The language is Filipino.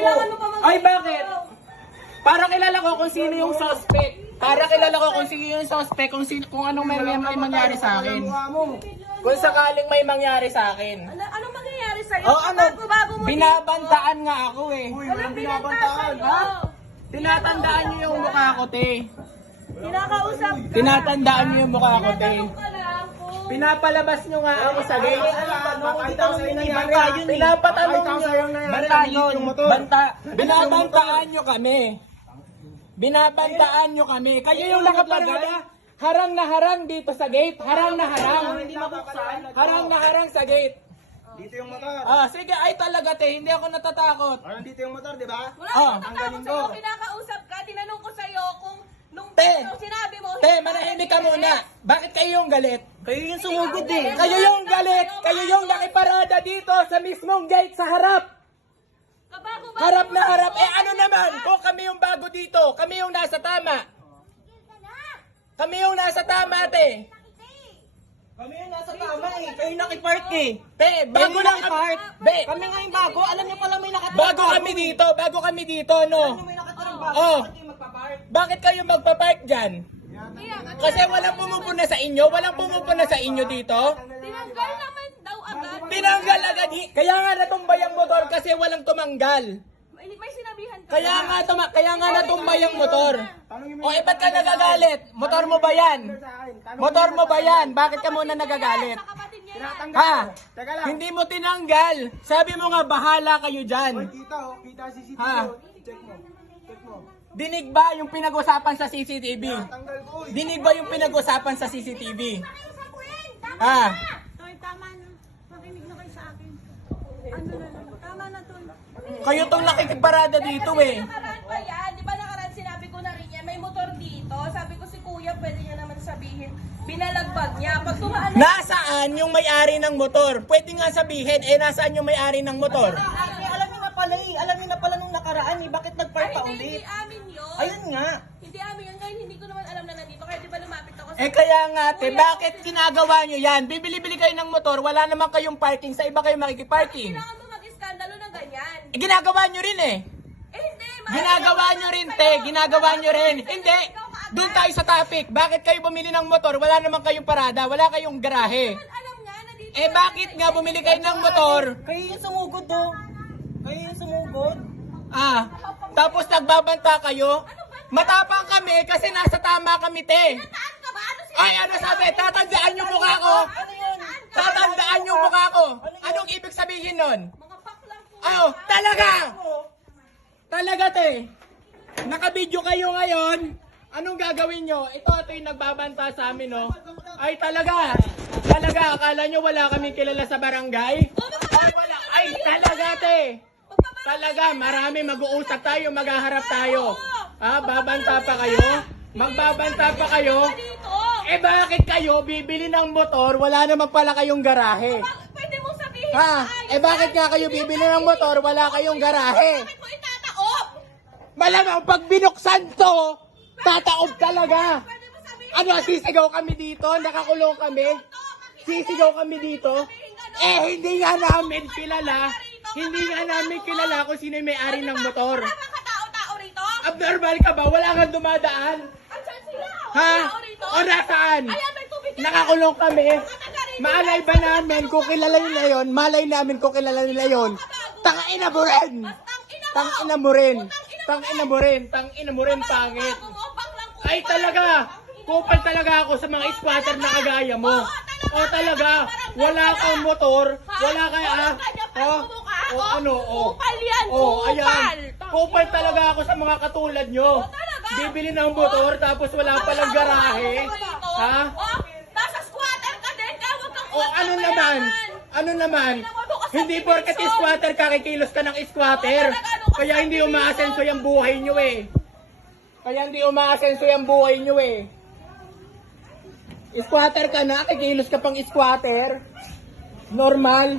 Kailangan mo pa Ay, bakit? Para kilala ko kung sino yung suspect. Para kilala ko kung sino yung suspect, kung anong may mangyari sa akin. Kung sakaling may mangyari sa akin. Anong mangyayari sa'yo? Oh, ano? Bago mo Binabantaan nga ako eh. Walang binabantaan. Ha? Tinatandaan niyo yung mukha ko, te. Kinakausap ka. Tinatandaan niyo yung mukha ko, te. Tinatanong ka lang kung... Pinapalabas niyo nga ako sa gate. Pinapatanong niyo. Banta yun. Banta. Binabantaan niyo kami. Binabantaan niyo kami. Kayo yung nakaparada. Harang na harang dito sa gate. Harang na harang. Harang na harang sa gate. Dito yung motor. Ah, sige, ay talaga te, hindi ako natatakot. Dito yung motor, di ba? Wala Oh, akong tatakot sa'yo. Kinakausap ka. Tinanong ko sa'yo kung nung Te! sinabi mo... Te, manahimik ka muna. Bakit kayo yung galit? Kayo yung sumugod eh. Kayo yung galit. Kayo yung nakiparada dito sa mismong gate sa harap. Kabago-bago Harap na mo harap. ako. Eh ano naman, kung kami yung bago dito, kami yung nasa tama. Kami yung nasa tama, te. Kami yung nasa tama eh. Kayo nakipark eh. Te, bago lang kami. Be, Kami nga yung bago. Alam niyo pala may nakatirang bago kami dito, no? May nakatirang bago. Oh. Bakit kayo magpapark? Bakit kayo magpa-park dyan? Kaya, Kasi walang pumupuna sa inyo? Walang pumupuna sa inyo dito? tinanggal naman daw agad. Tinanggal agad. Kaya nga natumbay ang motor kasi walang tumanggal. May sinabihan ka. Kaya nga natumbay ang motor. O eh ba't ka nagagalit? Motor mo ba yan? Motor mo ba yan? Bakit ka muna nagagalit? Sa kapatid niya yan. Ha? Teka lang. Hindi mo tinanggal. Sabi mo nga bahala kayo dyan. Kita oh. Kita CCTV. Ha? Check mo. Check mo. Dinig ba yung pinag-usapan sa CCTV? Tanggal ko eh. Dinig ba yung pinag-usapan sa CCTV? Ha? Toy, tama na. Makinig na kayo sa akin. Ano na naman? Tama na, Toy. Kayo tong nakikipagparada dito eh. Nakaraan pa yan. Di ba nakaraan sinabi ko na rin yan, may motor dito. Sabi ko si Kuya, pwede niya naman sabihin. Binalagbag niya. Pag tumaan na... Nasaan yung may-ari ng motor? Pwede nga sabihin, eh nasaan yung may-ari ng motor? Alam niyo na pala eh. Alam niyo na pala nung nakaraan eh. Bakit nagpark pa Hindi ulit? amin yun. Ayun nga. Hindi amin yun. Ngayon hindi ko naman alam na nandito. Kaya di ba lumapit ako sa... Eh kaya nga te, bakit ginagawa nyo yan? Bibili-bili kayo ng motor, wala naman kayong parking, sa iba kayo makikiparking. Kailangan mo mag-iskandalo ng ganyan. Eh, ginagawa nyo rin eh. Eh hindi. Ginagawa nyo rin te, ginagawa nyo rin. Hindi, doon tayo sa topic. Bakit kayo bumili ng motor, wala naman kayong parada, wala kayong garahe. Alam nga na dito. Eh bakit nga bumili kayo ng motor? Kayo yung sumugod oh. Kayo yung sumugod. Ah, tapos nagbabanta kayo? Matapang kami kasi nasa tama kami te. Saan ka ba? Ano Ay ano sabi, tatandaan yung mukha ko. Ano yun? Tatandaan yung mukha ko. Anong ibig sabihin nun? Mga paklang po. Oh, talaga! Talaga, te. Nakabidyo kayo ngayon. Anong gagawin nyo? Ito yung nagbabanta sa amin, no? Ay, talaga. Talaga, akala nyo wala kaming kilala sa barangay? Ay, wala. Ay, talaga, te. Talaga, marami mag-uusap tayo, maghaharap tayo. Ah, babanta pa kayo? Magbabanta pa kayo? Dito. Eh, bakit kayo bibili ng motor? Wala naman pala kayong garahe. Pwede mo sabihin. Ha? Eh bakit nga kayo bibili ng motor, wala kayong garahe? Bakit mo itataob? Malamang pag binuksan to, tataob talaga. Pwede mo sabihin. Ano, sisigaw kami dito? Nakakulong kami? Sisigaw kami dito? Eh, hindi nga namin kilala. Hindi nga namin kilala kung sino yung may-ari ng motor. Wala bang katao-tao rito? Abnormal ka ba? Wala kang dumadaan? Andiyan sila. Ha? Tao rito? O nasaan? Ayan, may tubig ka. Nakakulong kami. Mga taga rito. Malay ba namin kung kilala nila yon? Malay namin kung kilala nila yon. Tangina mo rin! Tangina mo rin! Tangina mo rin! Tangina mo rin, pangit! Ay talaga! Kupal talaga ako sa mga squatter na kagaya mo. O talaga! Wala kang motor! Wala kang O ano? O! Kupal yan, O, kupal. ayan! Kupal talaga ako sa mga katulad nyo. Bibili ng motor tapos wala palang garahe. Ha? Nasa squatter ka din. Huwag kang O ano naman? Ano naman? Hindi porket squatter ka, kikilos ka ng squatter. Kaya hindi umaasenso yung buhay nyo eh. Kaya hindi umaasenso yung buhay nyo eh. Squatter ka na, kikilos ka pang squatter. Normal.